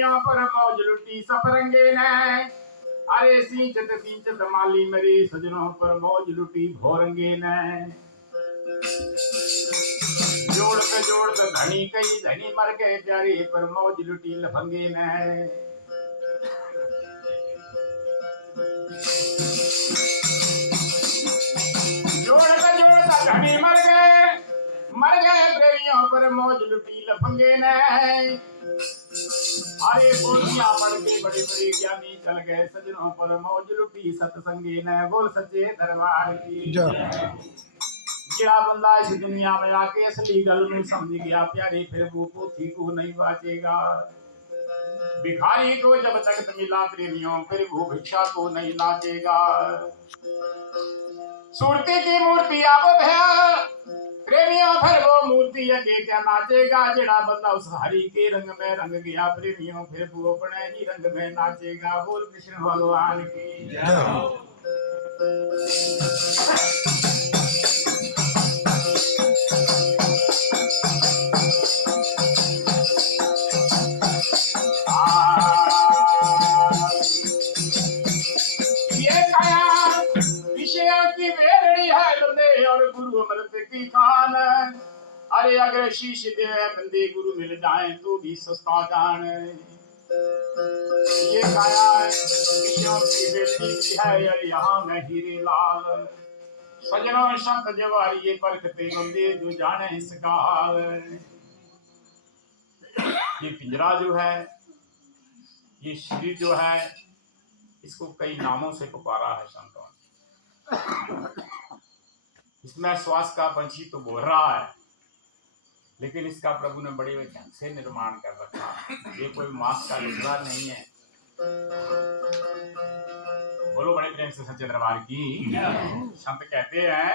प्रेमियों पर मौज लुटी सफरंगे ने। अरे सींचत सींचत माली मेरे सजनों पर मौज लुटी भोरंगे ने। जोड़त धनी कई धनी मर गए प्यारे पर मौज लुटी लफंगे ने। जोड़त धनी मर गए प्रेमियों पर मौज लुटी लफंगे ने। अरे बोलियां पढ़ के बड़े बड़े ज्ञानी चल गए सजनों पर मौज लुटी सत्संगी ने। बोल सच्चे दरबार की जिड़ा बंदा इस दुनिया में आके असली गल में समझ गया प्यारे फिर वो पोथी को नहीं बाचेगा। भिखारी को जब तक मिला प्रेमियों फिर वो भिक्षा को नहीं नाचेगा। सुरती की मूर्ति आप भया प्रेमियों फिर वो मूर्ति अगे क्या नाचेगा। जिड़ा बंदा उस हरि के रंग में रंग गया प्रेमियों फिर वो अपने ही रंग में नाचेगा। बोल कृष्ण भगवान की और गुरु अमृत की खान। अरे अगर शीश दे बंदे गुरु मिल जाए तो भी सस्ता जान। ये काया विषयों की बेटी है और यहाँ मैं हीरे लाल। सजनों संत जवारी ये परखते बंदे जो जाने इसका हाल। ये पिंजरा जो है ये शरीर जो है इसको कई नामों से पुकारा है संतों ने। इसमें श्वास का पंछी तो बोल रहा है लेकिन इसका प्रभु ने बड़े ढंग से निर्माण कर रखा। ये कोई मांस का टुकड़ा नहीं है। बोलो बड़े प्रेम से सच्चे दरबार की। संत कहते हैं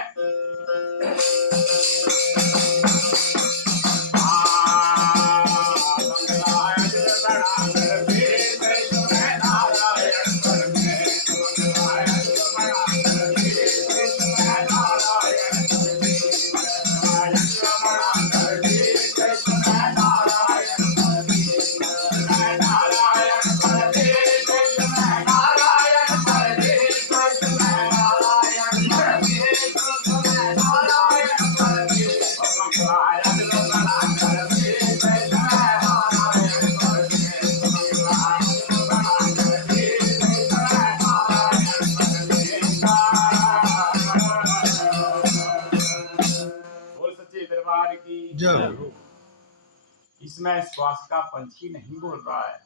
इसमें श्वास का पंछी नहीं बोल रहा है,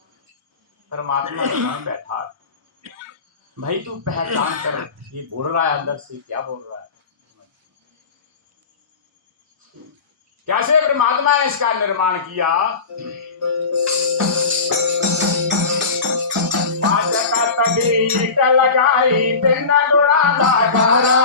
परमात्मा स्वयं बैठा है। भाई तू पहचान कर ये बोल रहा है अंदर से क्या बोल रहा है। कैसे परमात्मा ने इसका निर्माण किया। लगाई बिना गुड़ा लगारा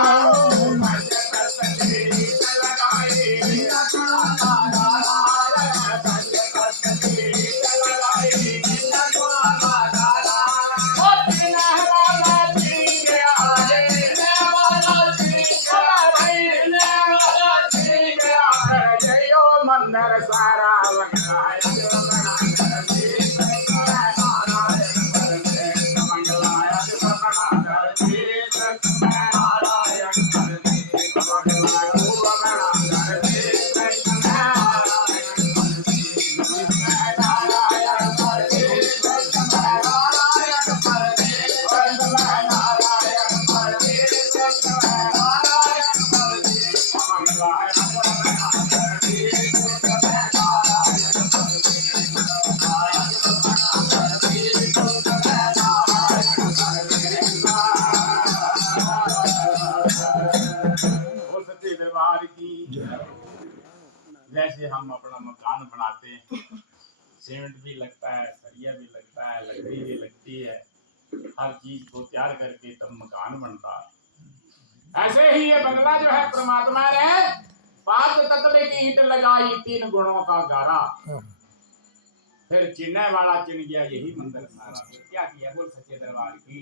जैसे हम अपना मकान बनाते हैं, सीमेंट भी लगता है, सरिया भी लगता है, लकड़ी भी लगती है, हर चीज को तैयार करके तब मकान बनता है। ऐसे ही ये बंगला जो है परमात्मा ने 5 तत्व की ईंट लगाई, 3 गुणों का गारा, फिर चिन्हने वाला चिन्ह गया यही मंदिर सारा। फिर क्या किया, बोल सच्चे दरबार की।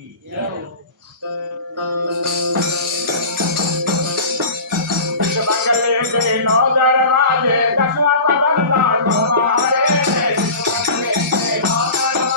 बंगले के 9 दरवाजे 10वां बंगला तुम्हारे। बंगले के 9 दरवाजे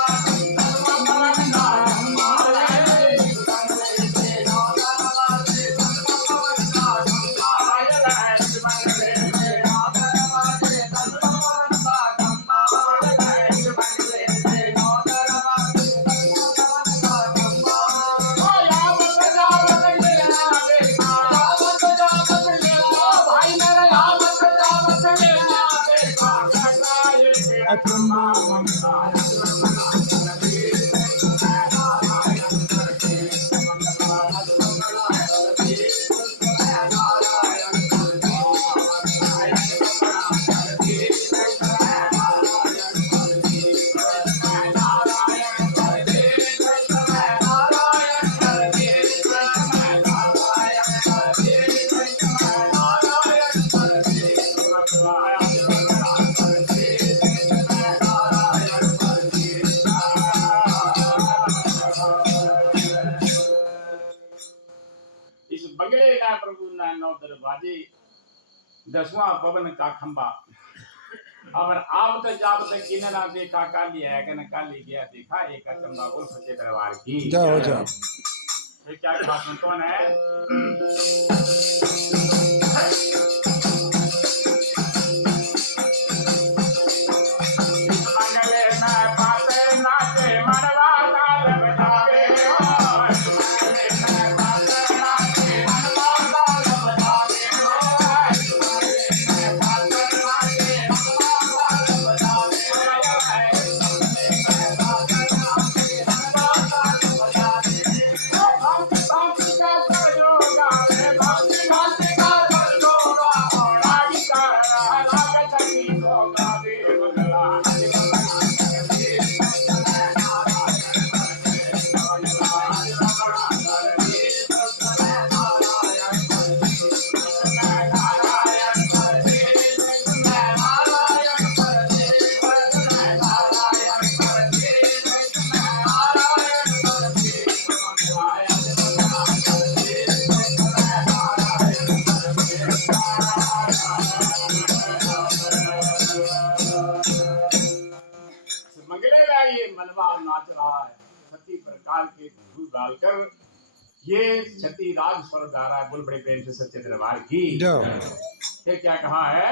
इस बगले का प्रभु ना नौ दरवाजे 10वां पवन का खंबा और आप तो जाब तक इन्हें देखा काली है कि न काली गया देखा एक चंबा बोल सच्चे दरबार की जाओ जाओ फिर क्या कहा कौन है नाच रहा है छत्ती प्रकार के धूल डालकर ये छत्ती राग स्वर गा रहा है बोल बड़े प्रेम से सच्चे दरबार की फिर क्या कहा है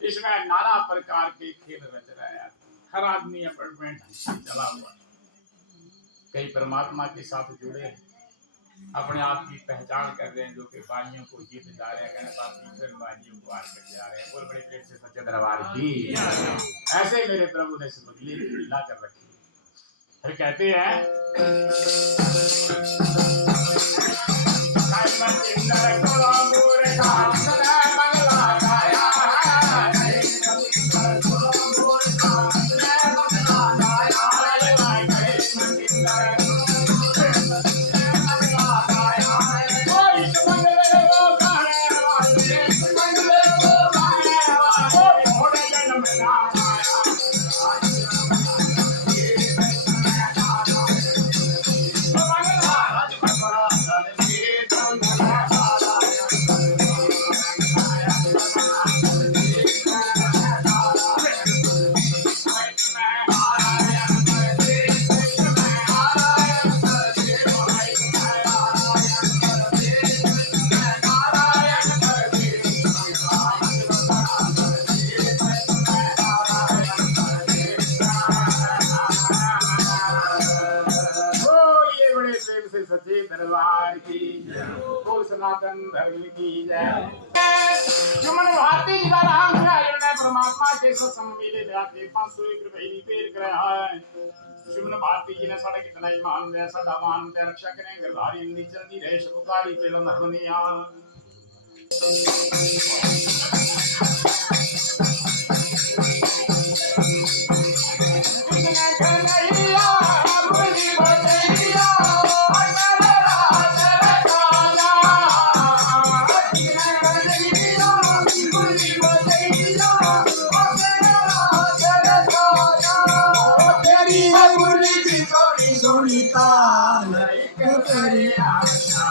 इसमें नाना प्रकार के खेल रच रहा है हर आदमी अपने ढंग से चला हुआ कई परमात्मा के साथ जुड़े अपने आप की पहचान कर रहे हैं जो कि बानियों को जीत जा रहे हैं फिर बानियों को आर कर जा रहे हैं बोल बड़े प्रेम से सच्चे दरबार की ऐसे मेरे प्रभु ने सुबगली लीला कर रखी फिर कहते हैं सच्चे दरबार की बोल सनातन धर्म की जय जो मन भारती जी का नाम है परमात्मा के सत्संग में ले जाके 501 रुपए पेड़ कर रहा है सुमन भारती जी ने साढ़े कितना ईमान दे सदा मान दे रक्षा करें गिरधारी नीचन दी रहे सुकारी पेलो नरमनिया सोनी ताल एक करे आशा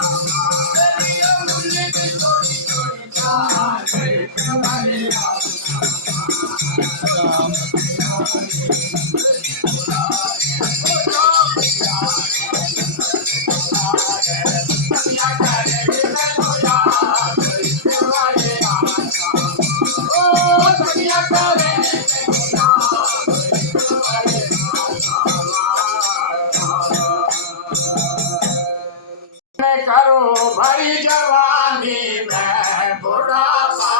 करो भरी जवानी में बुढ़ापा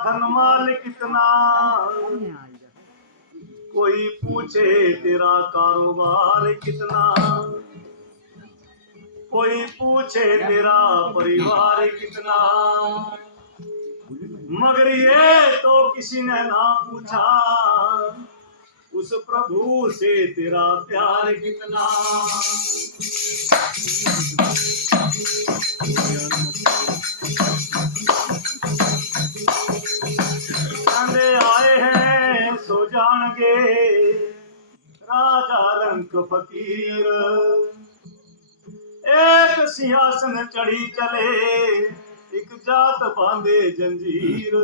धनमाल कितना कोई पूछे तेरा कारोबार कितना कोई पूछे तेरा परिवार कितना मगर ये तो किसी ने ना पूछा उस प्रभु से तेरा प्यार कितना आए हैं सो जाएंगे राजा रंग फकीर एक सिंहासन चढ़ी चले एक जात बांधे जंजीर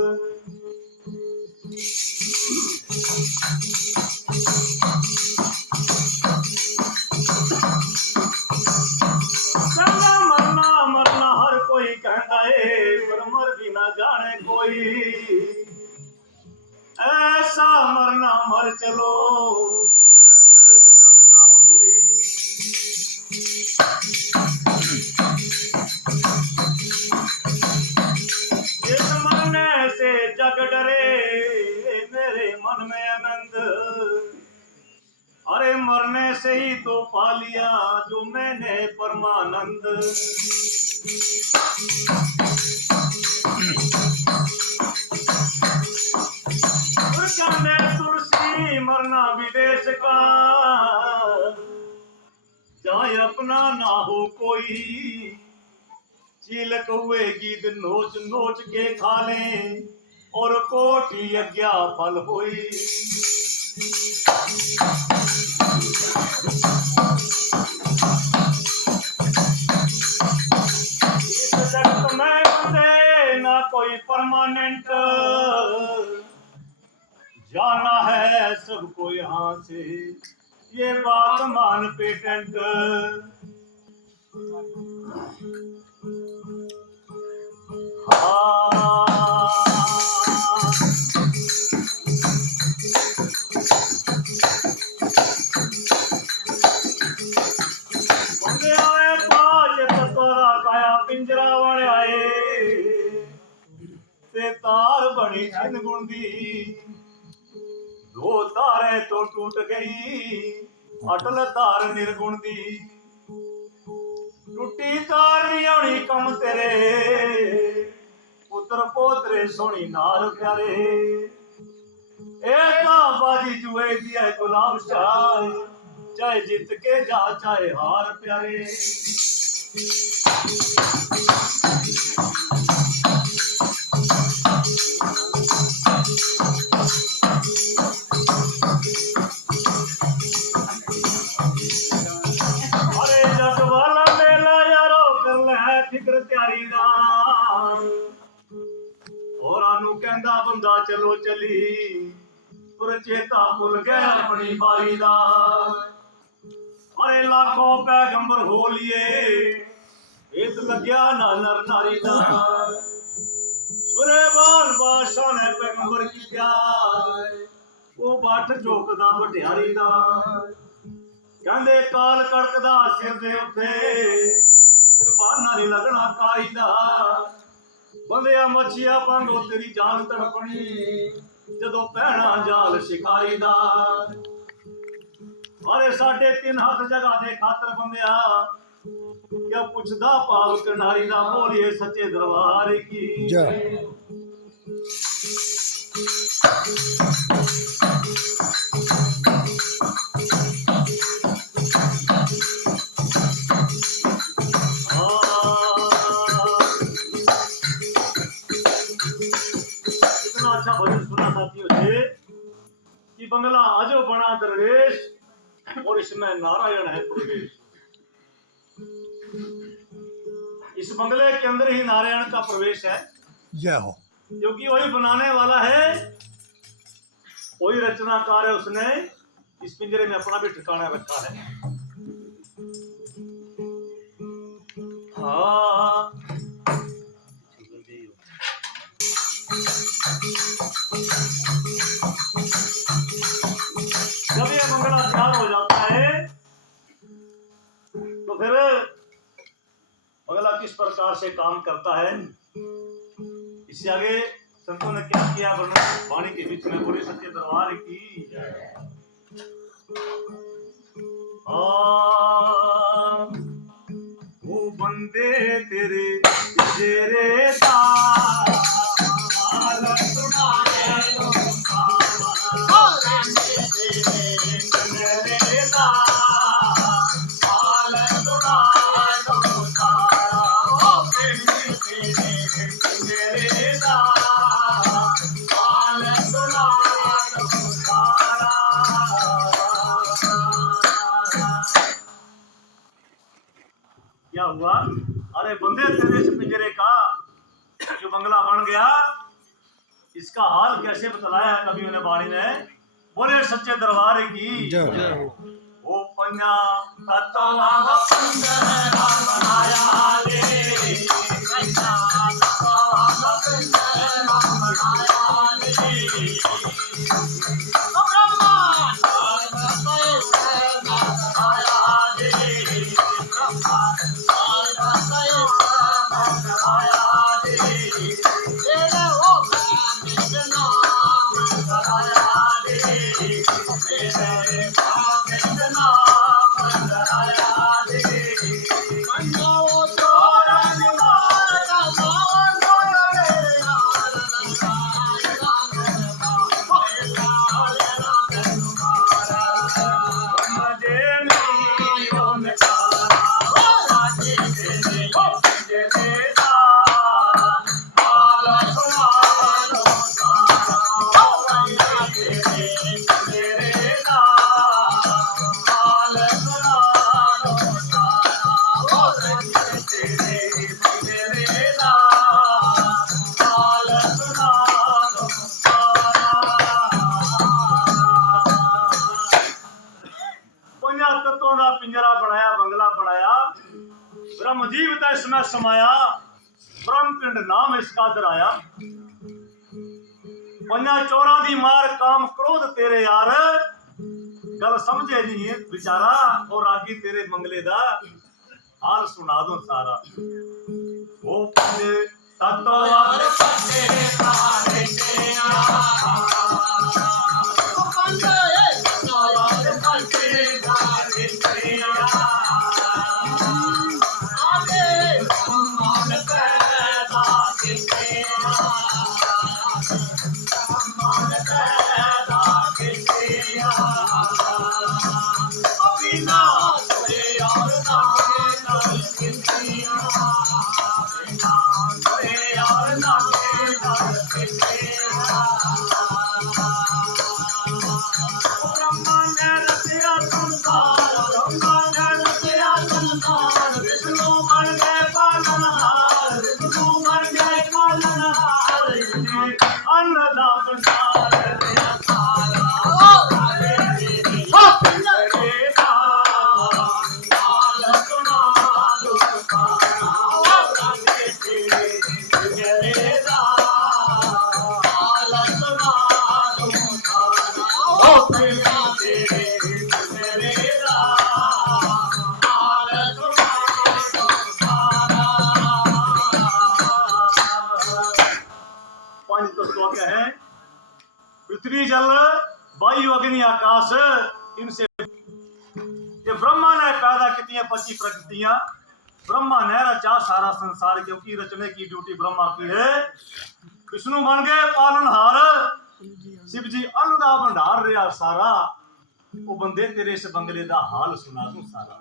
मरना मरना हर कोई कहता है पर मर भी ना जाने कोई ऐसा मरना मर चलो पुनर्जन्म ना हुई इस मरने से जग डरे मेरे मन में आनंद अरे मरने से ही तो पा लिया जो मैंने परमानंद तुलसी मरना विदेश का चाहे अपना ना हो कोई चील कौए गीत नोच नोच के खा लें और कोटि यज्ञ फल होई इस जगत में बंदे ना कोई परमानेंट जाना है सबको यहाँ से ये बात मान पेटेंट बंदे आए पाँच तोरा काया पिंजरा वाले आए ते तार बड़ी छिन गुंदी दो तारे तो टूट गई अटल तार निर्गुण दी टुटी कार नहीं आनी कम तेरे पुत्र पोतरे सोनी नार प्यारे एता बाजी जुए दिया गुलाब शाह चाहे जीत के जा चाहे हार प्यारे फिक्र त्यारी दा और आनू कहंदा बंदा चलो चली पर चेता भुल गया अपनी बारी दा अरे लाखों पैगंबर हो लिए एक लग्या ना नर नारी दा सुलेमान बादशाह ने पैगंबर की क्या वो बाट चौकदा भटियारी दा कहंदे काल कड़कदा सिर दे उत्ते बहाना नहीं लगना कारी दा बंदिया मच्छिया पंगो तेरी जान तड़पनी जदों पहना जाल शिकारी दा अरे 3.5 हाथ जगह दे खातर बंदिया क्या पुछदा पाव कनारी दा बोलिए सच्चे दरबार की जय कि बंगला अजो बना दरवेश और इसमें नारायण है प्रवेश इस बंगले के अंदर ही नारायण का प्रवेश है जय हो क्योंकि वही बनाने वाला है वही रचनाकार है उसने इस पिंजरे में अपना भी ठिकाना रखा है हाँ जब ये बंगला तैयार हो जाता है तो फिर बंगला किस प्रकार से काम करता है इससे आगे संतों ने क्या किया वर्णन वाणी के बीच में पूरे सच्चे दरबार की वो बंदे तेरे तेरे क्या हुआ अरे बंदे तेरे इस पिंजरे का जो बंगला बन गया इसका हाल कैसे बतलाया कभी उन्हें वाणी ने बोले सच्चे दरबार की ओ पंजा बनाया ब्रह्म जीवता इसमें समाया ब्रह्म पिंड नाम इसका दराया पंजा चोरा दी मार काम क्रोध तेरे यार गल समझे नहीं बेचारा और आगे तेरे मंगले दा हाल सुना दो सारा ओ पंजे ततो यार पंजे सारे तेरा ओ पंजे ततो यार पंजे सारे तेरा पृथ्वी जल वायु अग्नि आकाश, इनसे ये ब्रह्मा ने पैदा की 25 प्रकृतियां। ब्रह्मा ने रचा सारा संसार, क्योंकि रचने की ड्यूटी ब्रह्मा की है। विष्णु बन गए पालनहार, शिव जी अन्न दा भंडार रहा सारा। वो बंदे तेरे इस बंगले दा हाल सुना दूं सारा।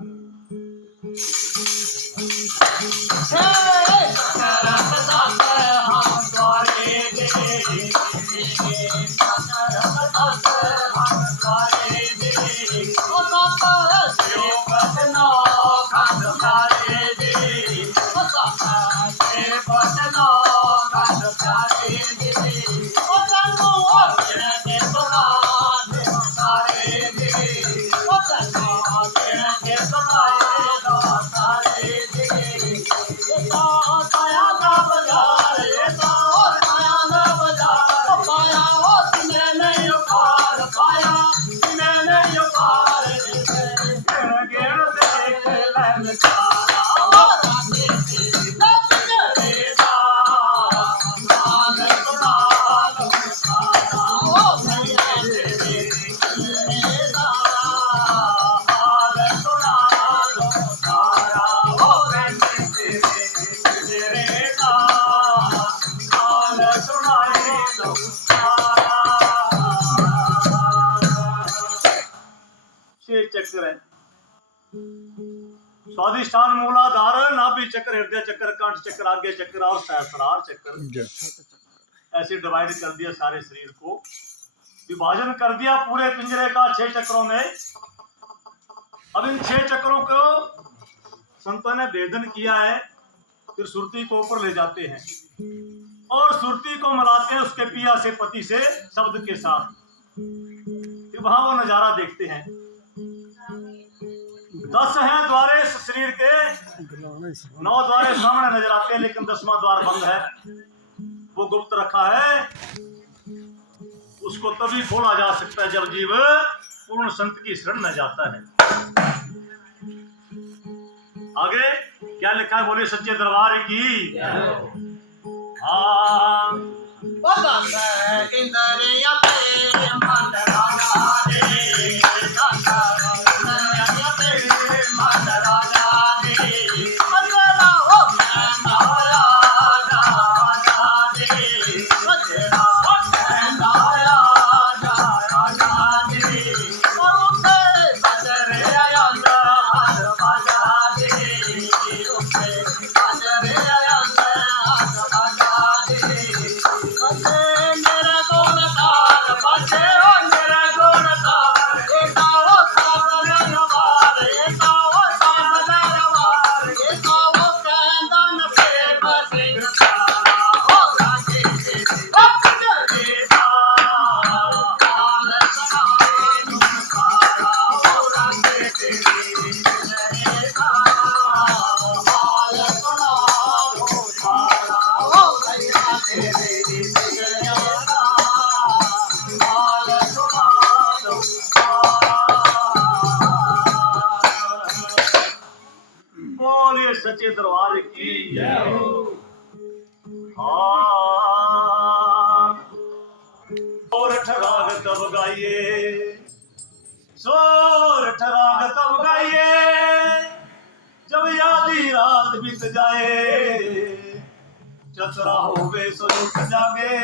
चक्र है, स्वादिष्ठान मूलाधार, नाभि चक्र, हृदय चक्र, कंठ चक्र, आज्ञा चक्र और सहस्रार चक्र। ऐसे डिवाइड कर दिया सारे शरीर को, विभाजन कर दिया पूरे पिंजरे का 6 चक्रों में। अब इन 6 चक्रों को संतों ने भेदन किया है, फिर सुरती को ऊपर ले जाते हैं और सुरती को मिलाते हैं उसके पिया से, पति से, शब्द के साथ। फिर वहां वो नजारा देखते हैं। 10 हैं द्वारे इस शरीर के, 9 द्वारे सामने नजर आते हैं, लेकिन 10वां द्वार बंद है, वो गुप्त रखा है। उसको तभी खोला जा सकता है जब जीव पूर्ण संत की शरण में जाता है। आगे क्या लिखा है, बोले सच्चे दरबार की। हाँ सच्चे दरबार की। सोरठ राग तब गाइए, सोरठ राग तब गाइए, जब यादी रात बीत जाए, चतरा होवे सो उठ जागे,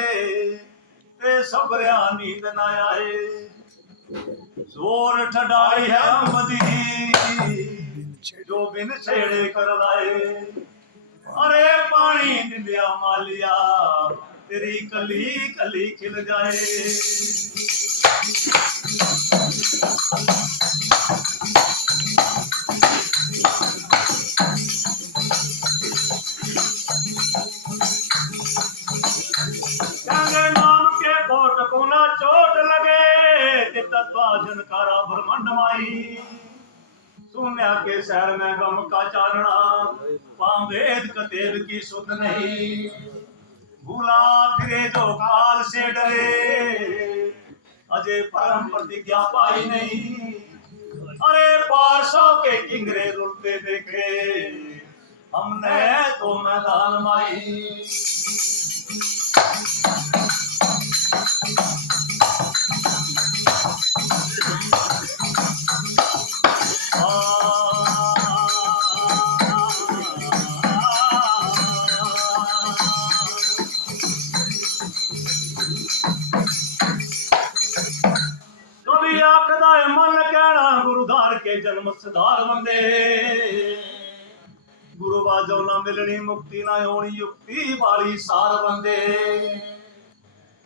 ते सबरिया नींद न आए। सोरठ डाली है अम्बदी, जो बिन छेड़े कर लाए, अरे पानी दिलिया मालिया, तेरी कली कली खिल जाए। नाम के कोट को ना चोट लगे, तत्वाजन कारा ब्रह्मंड माई, सुन्या के शहर में गम का चारणा, पाम वेद कतेब की सुध नहीं, भूला फिरे जो काल से डरे, अजय परम प्रतिज्ञा पाई नहीं। अरे पारसों के किंगरे रुलते देखे, हमने तो मैदान माई। जन्म सिधार बंदे गुरु बाजो ना मिलनी मुक्ति ना होनी युक्ति वाली सार बंदे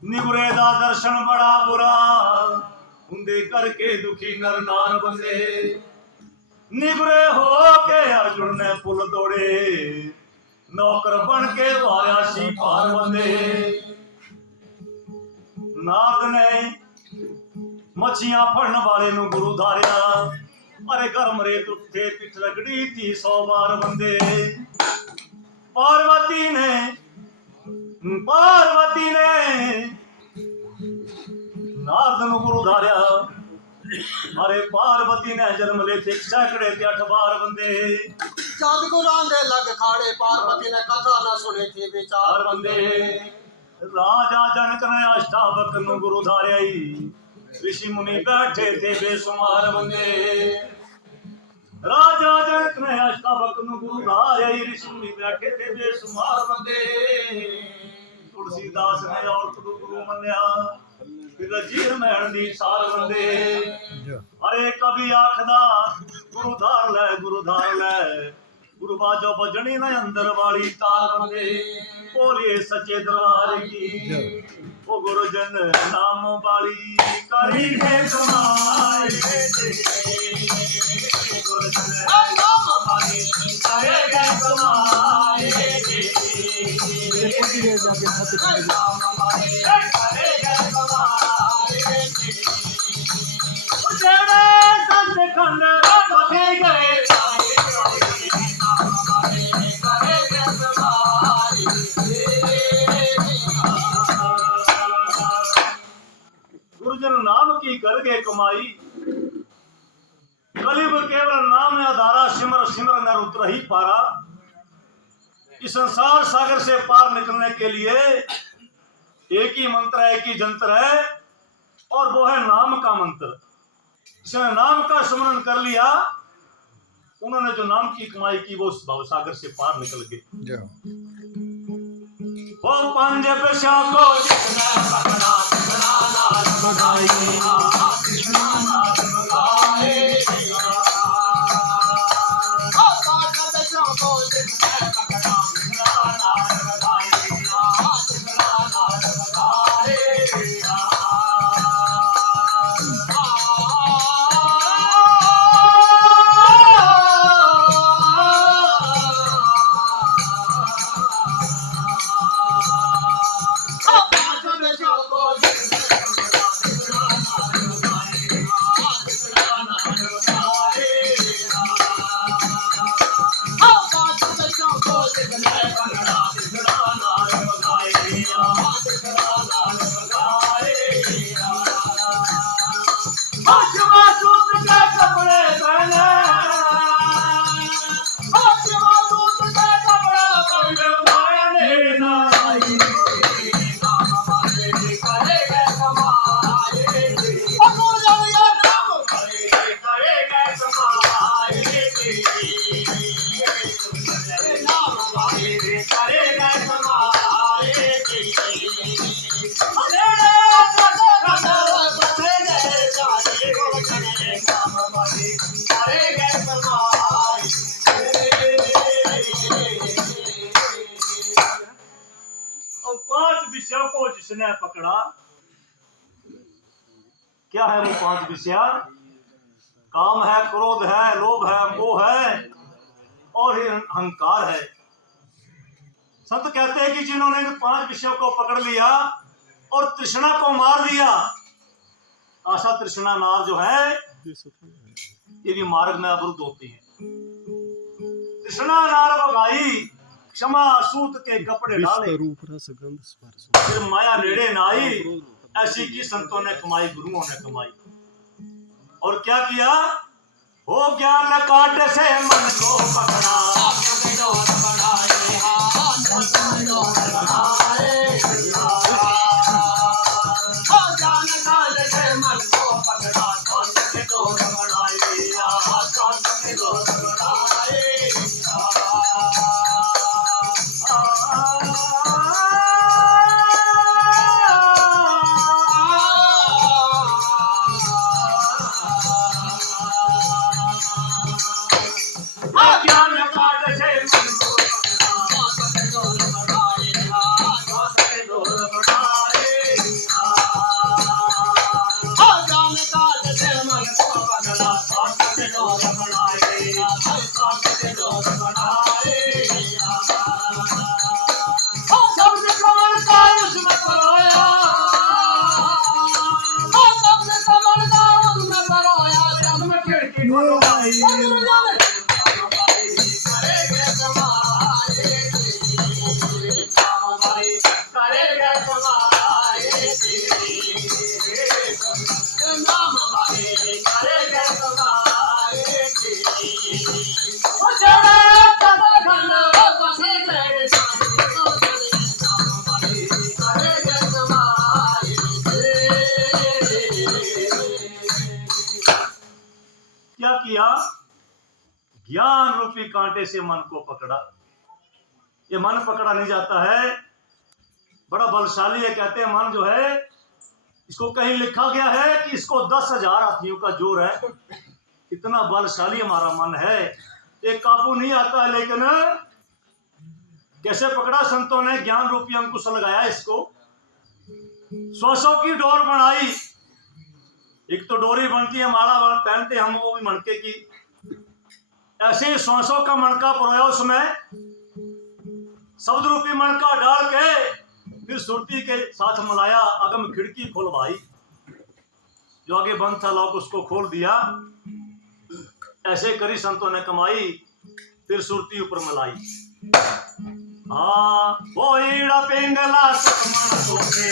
निबरे दा दर्शन बड़ा बुरा हुंदे करके दुखी नर नार बंदे निबरे हो के अर्जुन ने पुल तोड़े नौकर बन के वारिया सी पार बंदे नारद ने मछियां फड़न वाले नु गुरु धारिया अरे गर्म रेत उठे पिठ लगड़ी थी 100 बार बंदे पार्वती ने नारद नु गुरु धारिया अरे पार्वती ने जन्म ले थे सैकड़े 8 बार बंदे जद गुरां दे लग खाड़े पार्वती ने कथा ना सुने थी विचार बंदे राजा जनक ने अष्टावक्र नु गुरु धारिया ऋषि मुनि बैठे थे बेसुमार बंदे राजा जनक ने अष्टावक्र नु गुरु धारिया ऋषि मुनि बैठे थे बेसुमार बंदे तुलसीदास ने और गुरु मन्या रजीर महण दी सार बंदे अरे कभी आखदा गुरु धार ले गुरु बाजो बजनी न अंदर वाली तार बंदे बोलिए सच्चे दरबार की ओ गुरुजन नाम वाली करी है कमाए गुरुजन नाम वाली करेगा कमाए नाम वाली करेगा कमाए तेरे संत खंड बसे गए गुरुजन नाम की कर गए कमाई कलिब केवल नाम आधारा सिमर सिमर नर उतर ही पारा इस संसार सागर से पार निकलने के लिए एक ही मंत्र है एक ही जंत्र है और वो है नाम का मंत्र जिसने नाम का स्मरण कर लिया उन्होंने जो नाम की कमाई की वो भव सागर से पार निकल गए वो पंज पेशा को जितना पकड़ा पकड़ा नार बगाई कृष्णा नार बगाए ओ पांच पेशा को जितना पकड़ा पकड़ा नार बगाई कृष्णा नार बगाए को जिसने पकड़ा क्या है वो 5 विषय काम है क्रोध है लोभ है मोह है और अहंकार है। संत कहते हैं कि जिन्होंने इन 5 विषयों को पकड़ लिया और तृष्णा को मार दिया आशा तृष्णा नार जो है ये भी मार्ग में अवरुद्ध होती है। तृष्णा नार भगाई क्षमा सूत के कपड़े डाले फिर माया नेड़े न आई ऐसी की संतों ने कमाई गुरुओं ने कमाई। और क्या किया हो ज्ञान काट से मन को पकड़ा रूपी कांटे से मन को पकड़ा। ये मन पकड़ा नहीं जाता है, बड़ा बलशाली है। कहते हैं मन जो है, इसको कहीं लिखा गया है कि इसको 10,000 हाथियों का जोर है। इतना बलशाली हमारा मन है, एक काबू नहीं आता है। लेकिन कैसे पकड़ा संतों ने, ज्ञान रूपी अंकुश लगाया इसको, 100 की डोर बनाई। एक तो डोरी बनती है, माला पहनते हम, वो भी मनके की। ऐसे 100 का मनका परोया उसमें, शब्द रूपी मनका डाल के फिर सुरती के साथ मिलाया। अगम खिड़की खोल भाई, जो आगे बंद था लॉक उसको खोल दिया। ऐसे करी संतों ने कमाई, फिर सुरती ऊपर मलाई। हाँ वो ईड़ा पिंगला सुखमन सोके,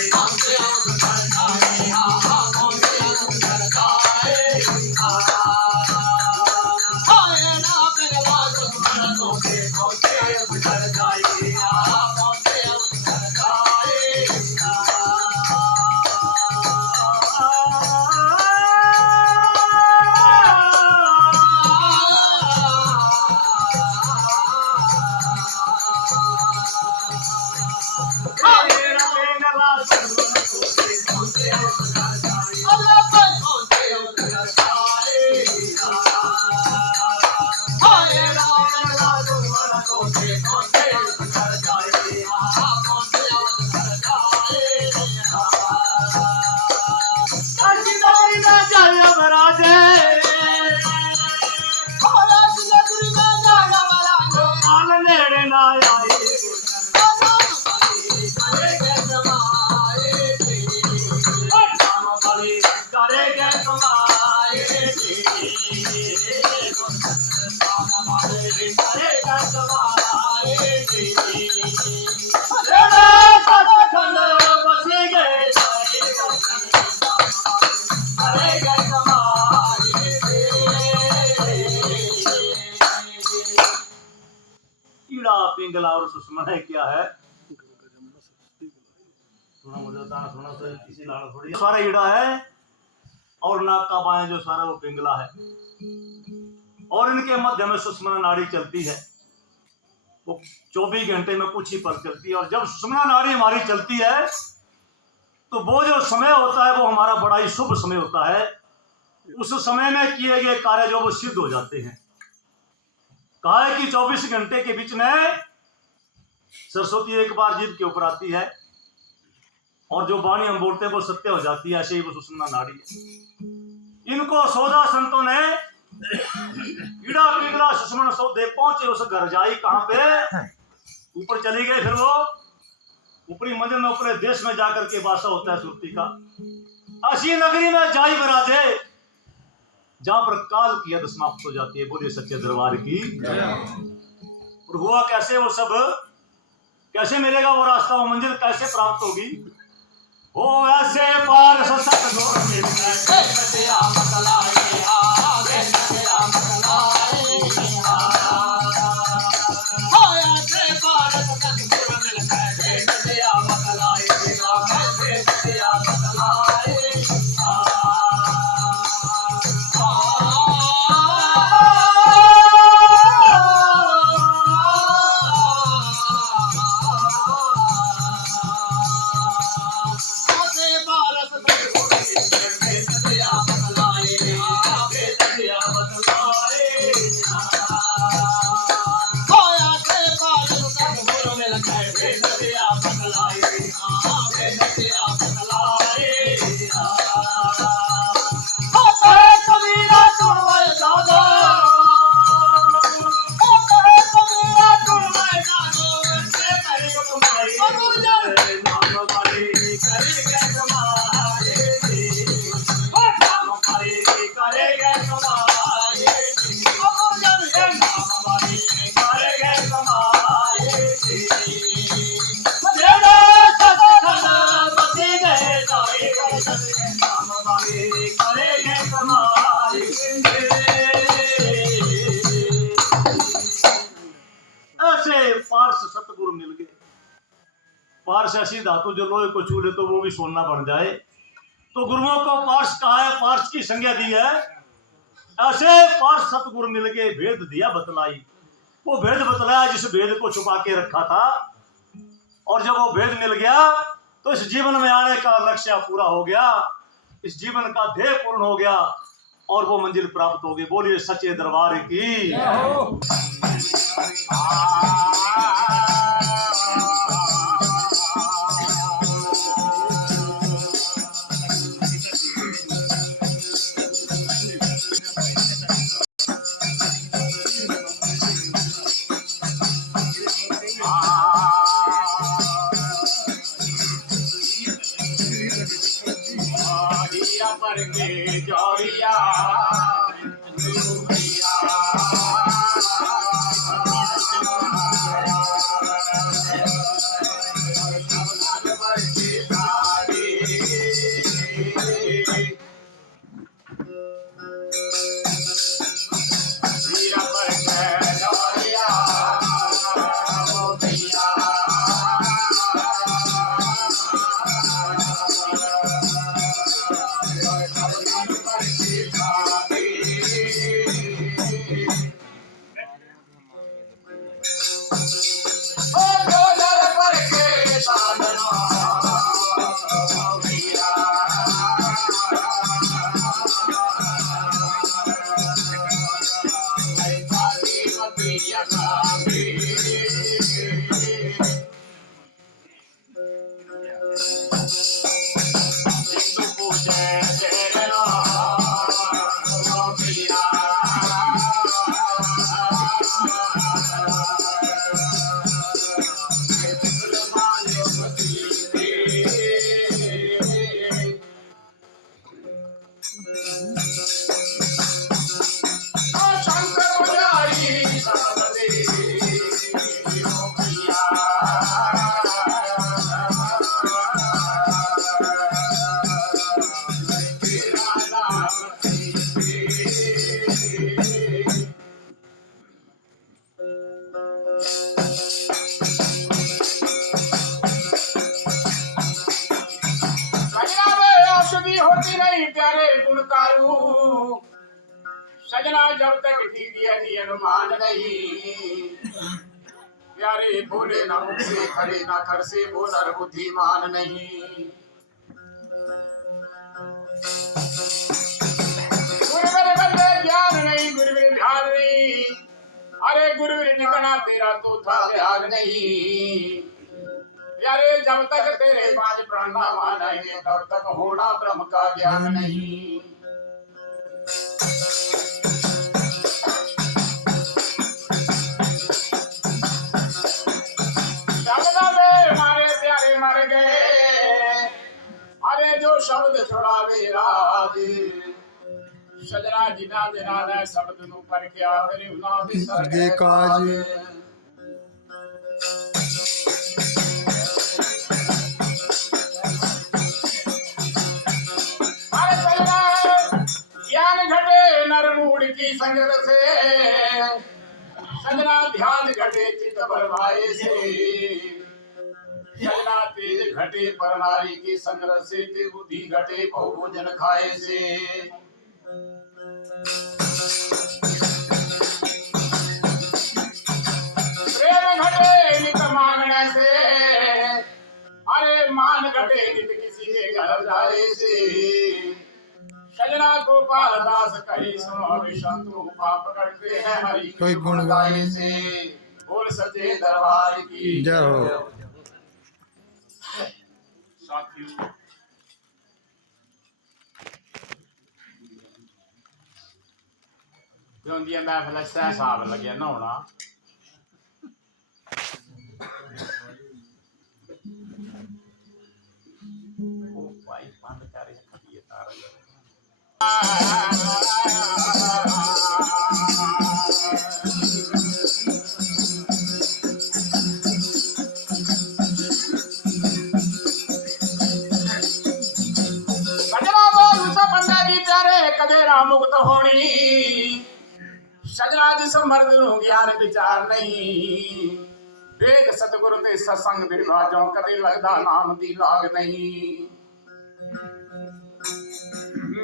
पिंगला और सुषमन है क्या है? सुना तो किसी लाल थोड़ी सारा ईड़ा है, और नाक का बाएं जो सारा वो पिंगला है, और इनके मध्य में सुषमना नाड़ी चलती है। वो 24 घंटे में कुछ ही पल चलती है। और जब सुषमना नाड़ी हमारी चलती है तो वो जो समय होता है वो हमारा बड़ा ही शुभ समय होता है। उस समय में किए गए कार्य जो वो सिद्ध हो जाते हैं। कहा है कि 24 घंटे के बीच में सरस्वती एक बार जीभ के ऊपर आती है, और जो वाणी हम बोलते हैं वो सत्य हो जाती है। ऐसे ही वो सुषमना नाड़ी है। इनको सौदा संतों ने ईड़ा पिंगला सुषमन सौदे पहुंचे उस घर जाई। कहां पे? ऊपर चली गए। फिर वो ऊपरी मंजिल में अपने देश में जाकर के वासा होता है सुरती का। असी नगरी में जाई बराजे, जहां पर काल की हद समाप्त हो जाती है। बोलिए सच्चे दरबार की। और हुआ कैसे? वो सब कैसे मिलेगा वो रास्ता, वो मंजिल कैसे प्राप्त होगी? वो ऐसे पार ससत जोर मिल सतगुरु मिल गए। पार्श ऐसी धातु जो लोहे को छू ले तो वो भी सोना बन जाए। तो गुरुओं को पार्श कहा है, पार्श की संज्ञा दी है। ऐसे पार्श सतगुरु मिल गए, भेद दिया बतलाई। वो भेद बतलाया जिस भेद को छुपा के रखा था। और जब वो भेद मिल गया तो इस जीवन में आने का लक्ष्य पूरा हो गया, इस जीवन का ध्येय पूर्ण हो गया और वो मंजिल प्राप्त हो गई। बोलिए सच्चे दरबार की। होती नहीं प्यारे गुणकारू सजना, जब तक ठीक अनुमान नहीं। प्यारे बोले ना मुख से, खड़े ना कर से, बोला बुद्धिमान नहीं। गुरुवर बंदे ज्ञान नहीं, गुरुवर ध्यान नहीं। अरे गुरुवर निकला तेरा तो था ध्यान नहीं। यारे जब तक तेरे पांच प्राण ना मानेंगे तब तक होना ब्रह्म का ज्ञान नहीं। मारे प्यारे मर गए, अरे जो शब्द छुड़ावे राज। सजना जिना दिना ने शब्द नु पर क्या फिर उना भी सर्गे काज। ज्ञान घटे नर मूड की संगत से, सजना ध्यान घटे चित बलवाए से। सजना तेज घटे पर नारी की संगत से, ते बुद्धि घटे बहुभोजन खाए से। प्रेम घटे नित मांगने से, अरे मान घटे नित किसी के घर जाए से। सजना गोपाल दास कही सुनो विषंतु, पाप करते हैं हरि के गुण गाए से। बोल सच्चे दरबार की जय हो। साथियों, जोंदिया महफिल सह साहब लगे नहाना। ओ भाई बंद कर खड़िए तारा। मुक्त होनी सजना जिस मर्द ज्ञान विचार नहीं। वेद सतगुरु ते सत्संग बिरवाजों कदे लगदा नाम दी लाग नहीं।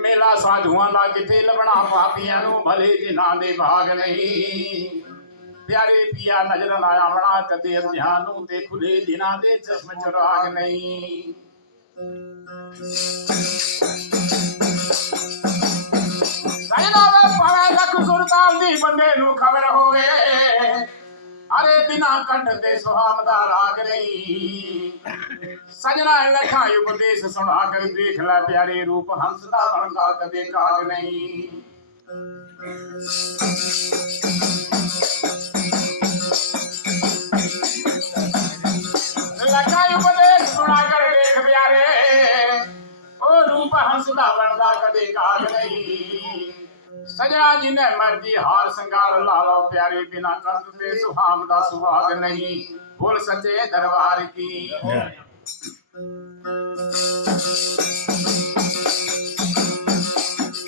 मेला साधुआं दा किथे लबना, पापियां नूं भले जिन्हां दे भाग नहीं। प्यारे पिया नजर ना आमना कदे ध्यानू ते खुले दिना दे चश्म चुराग नहीं सुरताल दी बंदे नू खबर होवे अरे बिना कंठ दे सुहामदा राग नहीं सजना लखा उपदेश सुना कर देख ला प्यारे रूप हंसदा बनदा कदे काग नहीं लखा उपदेश सुना कर देख प्यारे ओ रूप हंसदा बनदा कदे काग नहीं सजना जिन्हें मर्जी हार संगार लालो प्यारे बिना कंठ दे सुहामदा सुहाग नहीं बोल सचे दरबार की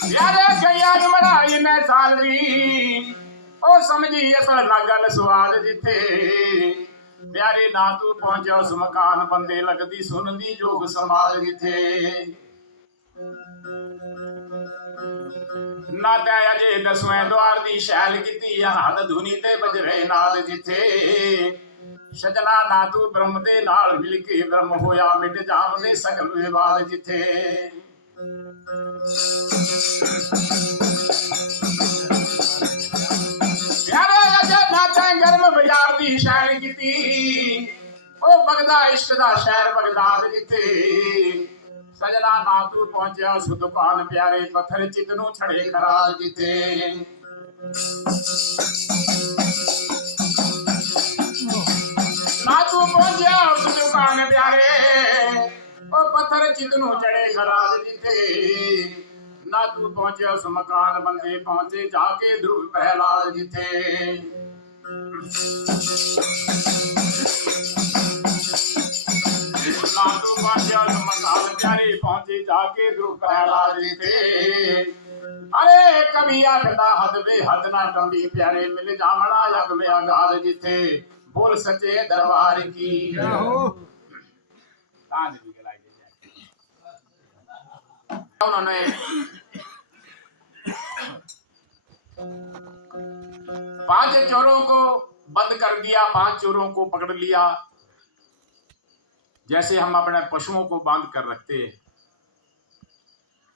प्यारे गैया मरा इन्हें साल भी ओ समझी असल ना गल स्वाद जिथे प्यारे ना तू पहुंचे उस मकान बंदे लगदी सुनदी जोग समाज जिथे ना दया जे दसवें द्वार दी शैल कीती हद धुनी ते बजरे नाद जिथे सजना ना तू ब्रह्म दे नाल मिल के ब्रह्म होया मिट जावदे सगल विवाद जिथे प्यारे अजे नाते गर्म बाजार दी शैल कीती ओ बगदा इश्क दा शहर बगदाद जिथे सजना ना तू पहुंचा उस दुकान प्यारे पत्थर चितनू छड़े खराज जिथे ना तू पहुंचा उस दुकान प्यारे ओ पत्थर चितनू छड़े खराज जिथे ना तू पहुंचा उस मकान बंदे पहुंचे जाके ध्रुव प्रहलाद जिथे ना तू पहुंचा उस मकान प्यारे पहुंचे जाके ध्रुव प्रहलाद जिथे अरे कभी आखदा हद वे हद ना टंबी प्यारे मिल जामना यग में अगाध जिथे बोल सचे दरबार की उन्होंने पांच चोरों को बंद कर दिया 5 चोरों को पकड़ लिया जैसे हम अपने पशुओं को बांध कर रखते हैं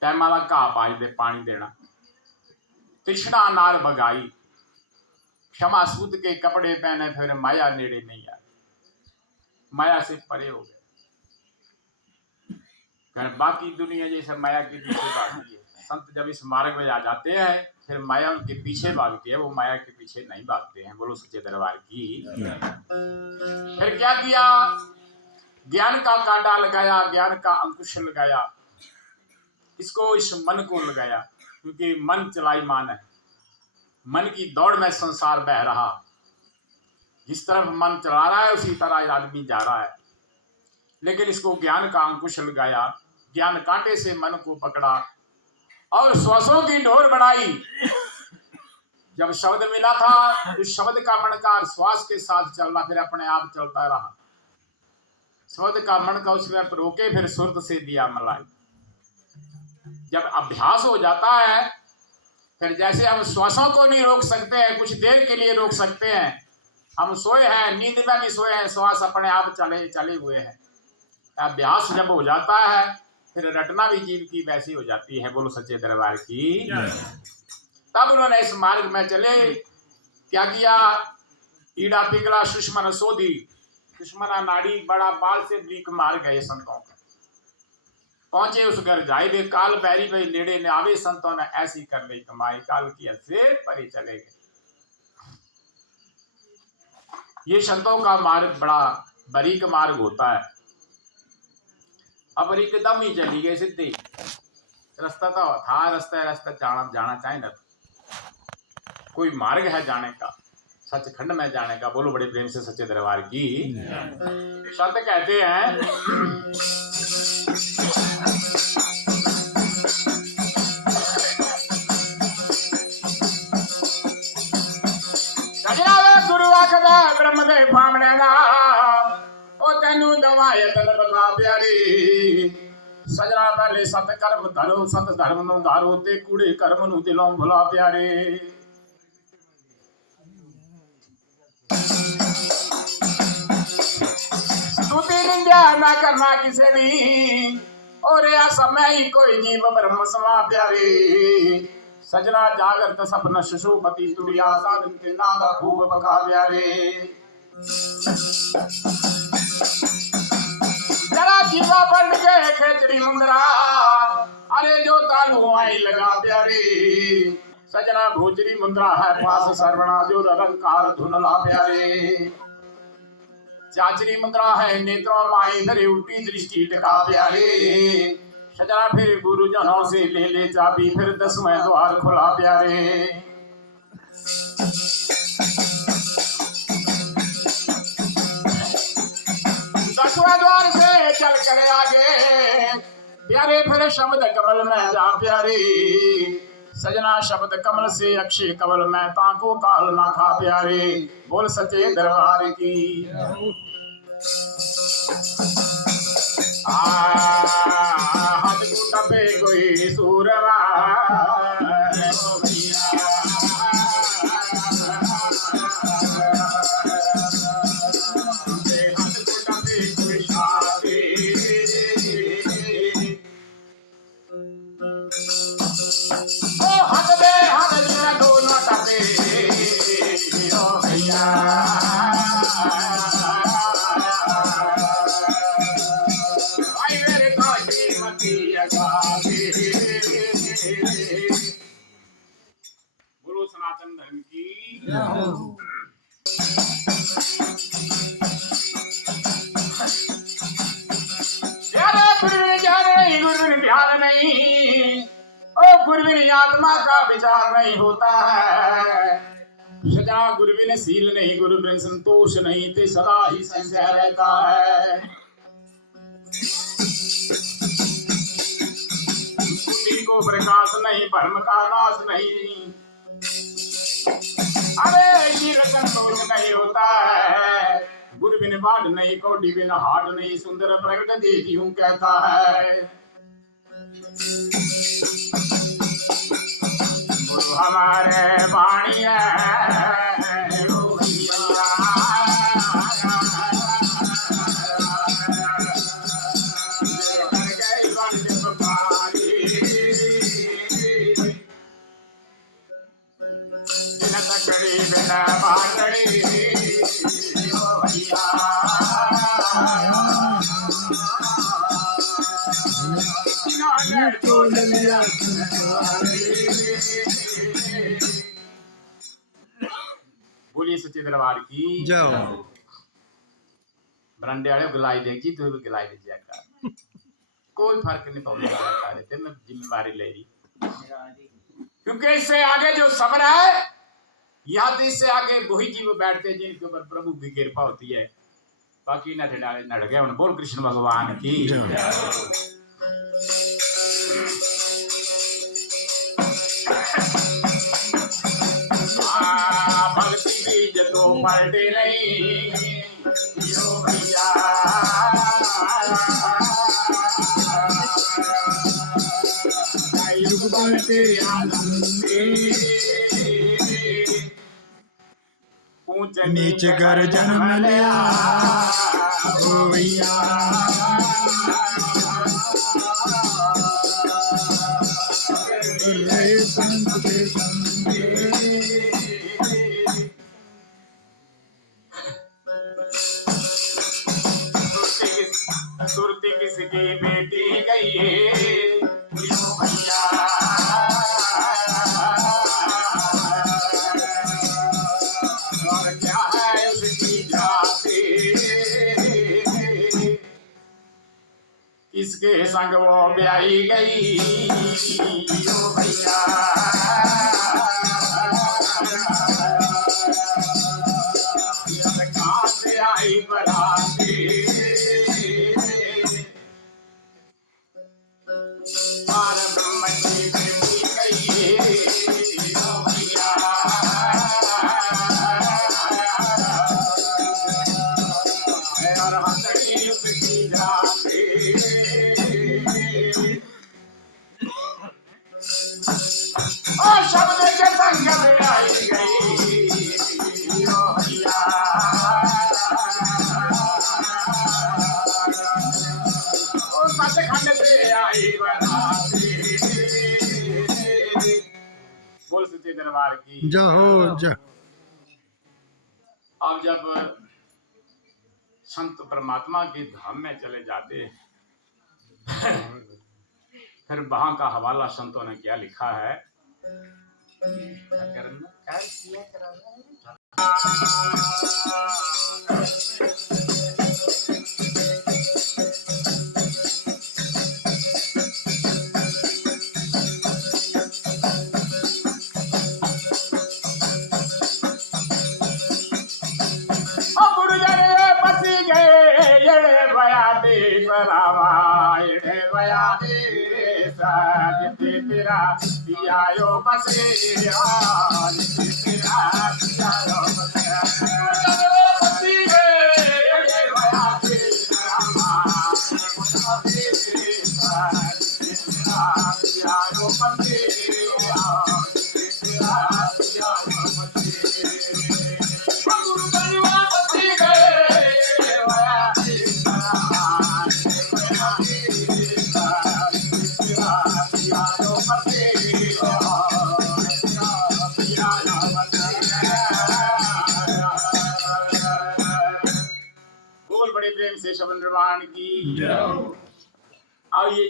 टाइम वाला घा पाई दे पानी देना तृष्णा नार भगाई क्षमा सूद के कपड़े पहने फिर माया नेड़े नहीं आई माया से परे हो गए बाकी दुनिया जैसे माया के पीछे भागती है संत जब इस मार्ग में आ जाते हैं फिर माया उनके पीछे भागती है वो माया के पीछे नहीं भागते हैं बोलो सच्चे दरबार की फिर क्या किया ज्ञान का कांटा लगाया ज्ञान का अंकुश लगाया इसको इस मन को लगाया क्योंकि मन चलाईमान है मन की दौड़ में संसार बह रहा जिस तरफ मन चला रहा है उसी तरह आदमी जा रहा है लेकिन इसको ज्ञान का अंकुश लगाया ज्ञान कांटे से मन को पकड़ा और श्वासों की डोर बढ़ाई जब शब्द मिला था उस शब्द का मनकार श्वास के साथ चलना फिर अपने आप चलता रहा शब्द का मन का उसमें रोके फिर सुरत से दिया मलाई जब अभ्यास हो जाता है फिर जैसे हम श्वासों को नहीं रोक सकते हैं कुछ देर के लिए रोक सकते हैं हम सोए हैं नींद में भी सोए हैं श्वास अपने आप चले हुए हैं अभ्यास जब हो जाता है फिर रटना भी जीव की वैसी हो जाती है बोलो सच्चे दरबार की तब उन्होंने इस मार्ग में चले क्या किया ईड़ा पिघला सुषमन सोधी सुषमना नाड़ी बड़ा बाल से ब्रीक मार गए संतों का पहुंचे उस घर जाए वे काल बैरी भाई नेड़े ने आवे संतों ने ऐसी कर ली कमाई काल की हद से परे चले गए ये संतों का मार्ग बड़ा बारीक मार्ग होता है अब एकदम ही चली गए सीधे रास्ता तो था रास्ता जाना चाहे ना कोई मार्ग है जाने का सचखंड में जाने का बोलो बड़े प्रेम से सच्चे दरबार की संत कहते हैं गुरु आखदा ब्रह्म दे फामणे दा ओ तेनू दवाए तन बता प्यारी सजना पहले सत कर्म धरो सत धर्म नु धारो ते कूड़े कर्म नु दिलों भुला प्यारे स्तुति निंदा ना करना किसे दी और या समय ही कोई जीव ब्रह्म समा प्यारे सजना जागृत सपन शिशुपति तुरिया साधन के नादा खूब बखा प्यारे जरा जीवा बन गए खेचड़ी मुंदरा अरे जो तालू आई लगा प्यारे सजना भूचरी मुंद्रा है पास सर्वणा जो रंकार धुनला प्यारे चाचरी मुद्रा है नेत्रों माई धरे उल्टी दृष्टि टिका प्यारे सजना फिर गुरुजनों से ले ले चाबी फिर 10वें द्वार खुला प्यारे 10वें द्वार से चल कर आगे प्यारे फिर शब्द कमल में जा प्यारे सजना शब्द कमल से अक्षय कमल में ताको काल ना खा प्यारे बोल सचे दरबार की हाथ गुटा पे कोई सूरवा बोलो सनातन धर्म की प्यारे गुरुविन ज्ञान नहीं गुरुविन ध्यान नहीं ओ गुरुविन आत्मा का विचार नहीं होता है सदा गुरुविन शील नहीं गुरुविन संतोष नहीं ते सदा ही संशय रहता है को प्रकाश नहीं भ्रम का नाश नहीं अरे शील संतोष नहीं होता है गुरु बिन बाढ़ नहीं कोटि बिन हाट नहीं सुंदर प्रकट देती हूँ कहता है गुरु हमारे वाणी है बोलिए सच्चे दरबार की जाओ बरंडे वाले गलाई देगी तू भी गलाई दे जाएगा कोई फर्क नहीं पड़ेगा ते मैं जिम्मेवारी ले रही क्योंकि इससे आगे जो सब्र है यहाँ तो इससे आगे वही जीव बैठते हैं जिनके ऊपर प्रभु की कृपा होती है बाकी न डाले नड़ गए उन्हें बोल कृष्ण भगवान की भक्ति बीज तो पलटे नहीं यो भैया युग पलटे नीचे घर जन्म लिया ओ भैया संत के संगे सुरती किसकी बेटी गई यो भैया और क्या है उसकी जाति किसके संग वो ब्याही गई यो भैया कहाँ से आई बराती शब्द के संग में आई गई यो भैया जाहो जा अब जब संत परमात्मा के धाम में चले जाते फिर वहां का हवाला संतों ने क्या लिखा है। पियायो बसे तेरा पियायो बोल बड़े प्रेम से शबन की। अब ये